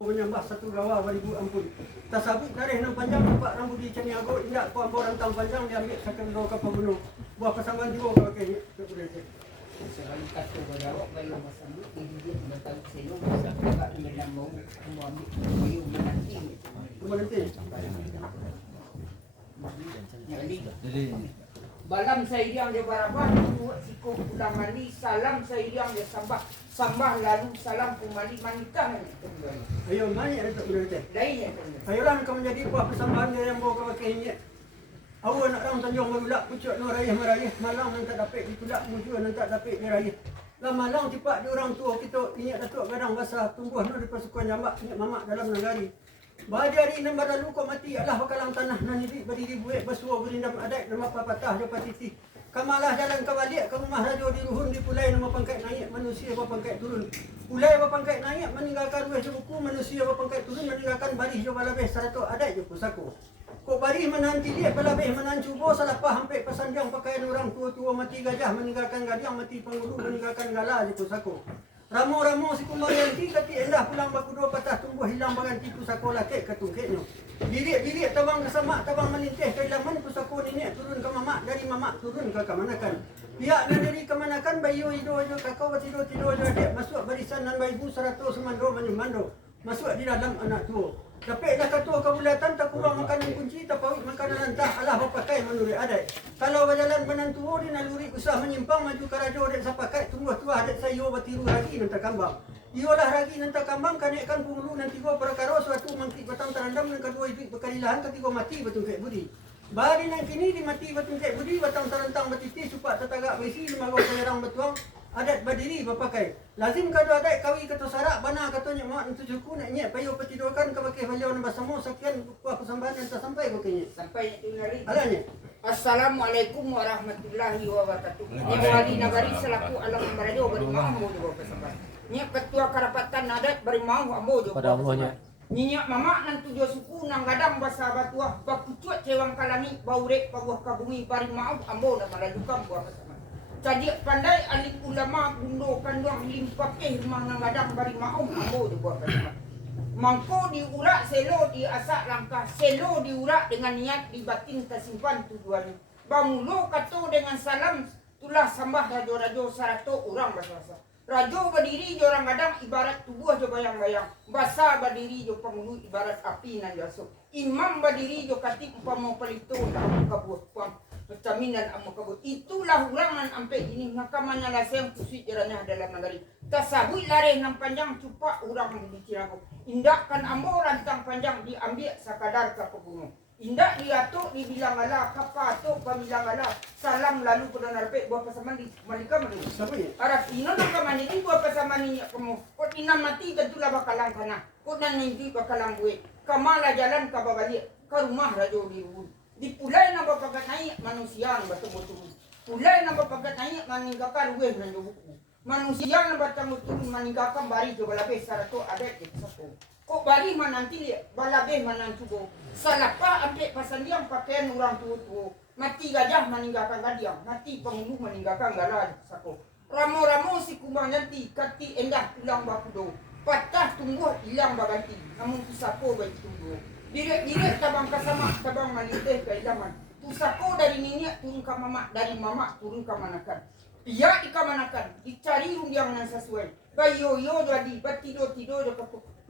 Menyambah satu gawa beribu ampun. Tasabut narih nang panjang pak rambut di Caniago indak ku ambor rantang panjang diambil sakit do ke pembunuh. Buah pasangan jiwa kalau ke ke Sekali kata berjawab bayu masambut dia datang selo bisa kakak dengan mau ambil bayu menanti. Jadi balam saya yang dia baraban siku pulang mandi salam saya yang dia sambah lalu salam kembali manikah ayo mari ada tak boleh teh. lain Ayolah kau menjadi buah persambahan dia yang bawa ke ini. Awak nak orang Tanjung Marulak pucuk no rayah merayah malang nan tak dapat ditulak muju nan tak dapat dirayah. Lah malang tipak di orang tua kita ini datuk gadang basah tumbuh no di pasukan jambak ingat mamak dalam negari. Bahadi hari nombor lalu kau mati adalah bakalang tanah nan hidup berdiri buik bersuah berindam adat nama patah dapat titi. Kamalah jalan kebalik ke rumah raja di ruhun di pulai nama pangkat naik manusia berpangkat turun. Pulai berpangkat naik meninggalkan ruih buku manusia berpangkat turun meninggalkan baris jo balabeh sarato adat jo pusako. Kok baris menanti lihat balabeh menan cubo salah pah hampir pesanjang pakaian orang tua-tua mati gajah meninggalkan gadang mati penggulu meninggalkan gala di pusako. Ramo-ramo si kumarianti kati endah pulang bakudo patah tumbuh hilang baganti pusako laki ketungkitnya. Bilik-bilik tabang kesamak tabang menintih kailaman pusako nenek turun ke mamak dari mamak turun ke kemanakan. Pihak nan dari kemanakan bayu hido kakau tido adik masuk barisan nan baibu 100 semando mando. Masuk di dalam anak tua. Tapi dah kata kebulatan tak kurang makanan kunci tak pawit makanan lantah alah berpakai menurut adat. Kalau berjalan menantu di naluri usah menyimpang maju karajo dek sapakai tunggu tua adat sayo batiru lagi nan kambang. Iolah lagi nan kambang kanekkan pungulu nanti go perkara suatu mangkik batang terandam nan kedua itu berkalilahan ketiga mati betul kek budi. Bari nang kini di mati betul kek budi batang terentang betiti supak tetagak besi lima go penyerang betuang. Adat berdiri berpakai. Lazim kado adat kawi kata sarak bana katanya mak untuk suku nak nyek payo petidurkan ke pakai beliau nambah semua sekian kuah persambahan yang tak sampai pakainya. sampai itu hari. Alanya. Assalamualaikum warahmatullahi wabarakatuh. Yang wali nagari selaku alam barajo beri mau juga pesan. Nya ketua karapatan adat beri mau ambo juga. Pada amohnya. Minyak mama nan tujuh suku nang gadang basa batuah bakucut cewang kalami baurek pabuah kabumi bari mau ambo na marajukan buah pesan. Jadi pandai alim ulama bundo kanduang limpak rumah nang gadang bari mau ambo juga pesan. Mangko diurak selo di asak langkah selo diurak dengan niat di batin tersimpan tujuan. Bamulo kato dengan salam tulah sambah rajo-rajo sarato orang bahasa. Rajo berdiri jo orang gadang ibarat tubuh jo bayang-bayang. Basa berdiri jo penghulu ibarat api nan jasuk. Imam berdiri jo katip umpama pelito dak kabuh pam pertaminan amu kabut. Itulah urangan ampe ini ngakamanya lasem kusui jalannya dalam negeri. Tasabui lare nang panjang cupak urang di Cirago. Indakkan ambo rantang panjang diambil sakadar ke pegunung. Indak diatuk dibilang ala kapatuk pamilang ala salam lalu pada narpe buah pasaman di malika mani. Siapa ni? Arak ino nang kamani di buah pasaman ni kamu. Kot ina mati tentulah bakalang kana. Kot nan ninju bakalang buat. Kamala jalan ke babalik ke rumah rajo di ruhun. Di pulai nang bapagat naik manusia nang betul-betul. Pulai nang bapagat naik meninggalkan rueh nan buku. Manusia nang batang turun meninggalkan bari jo balabe sarato adat di sako. Kok bari mananti balabe manantubo. Salapa ampe pasandiang pakaian orang tua-tua. Mati gajah meninggalkan gadiang, mati penghulu meninggalkan gala di sako. Ramo-ramo si kumbang nanti kati endah pulang bakudo. Patah tunggu hilang baganti. Namun pusako baik tunggu. Direk-direk tabang kasama tabang malinteh ke ilaman. Pusako dari nenek turun ke mamak, dari mamak turun ke manakan. Pihak dikamanakan, dicari yang nan sesuai. Bayo jadi batido do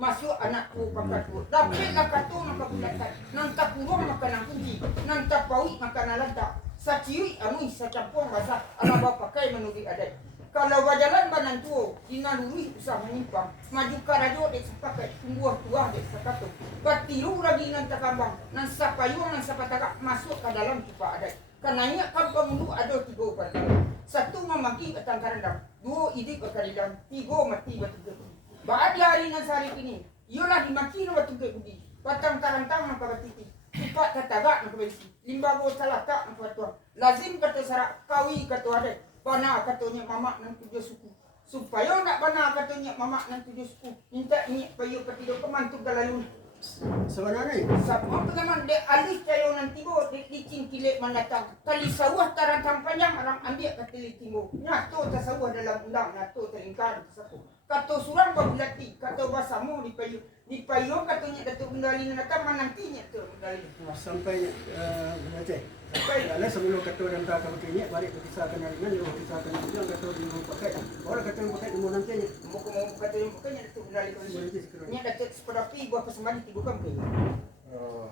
masuk anak tu pakat tu. Dapat lah katu nak kabulatan. Nang tak kurung makanan kunci, nang tak pawi makanan lantak. Saciui amui sacampur bahasa ala bapa pakai menuri adat. Kalau berjalan banan tu, dinaluri usah menyimpang. Maju karajo dek sepakai, tunggu tuah dek sakato. Batiru lagi nan takambang, nan sapayung nan sapataka masuk ke dalam cupa adat. Kananya kampung dulu ada 3 perkara. 1 memaki batang karandang, 2 idik berkarilan, 3 mati batu budi. Baad hari nan sehari ini, ialah dimaki na batu budi. Batang karantang maka batiti, cepat tatagak maka besi, limbago salaka maka batuang. Lazim kata sarak kawi kata adat, bana katanya mamak nan 7 suku. Supaya nak bana katanya mamak nan 7 suku, minta ni payu petido kemantuk dalalun. Sebenarnya Sama pengaman dek alih cayo nanti go dek licin kilik mendatang. Kali sawah tarantang panjang orang ambil ke tilik timur. Nyato tasawah dalam undang nyato terlingkar tersebut. Kato surang babulati, kato basamu di payo katanya Datuk Bendali nata manantinya tu Bendali. Sampai Aceh. Sampai Lalu sebelum kata dan tak pakainya, balik kisahkan dengan yang kisahkan yang kata di rumah pakai. Orang kata yang pakai mau nantinya. mau kata yang bukannya Datuk Bendali. Nya Datuk sepeda pi buat persembahan di bukan ke. Oh.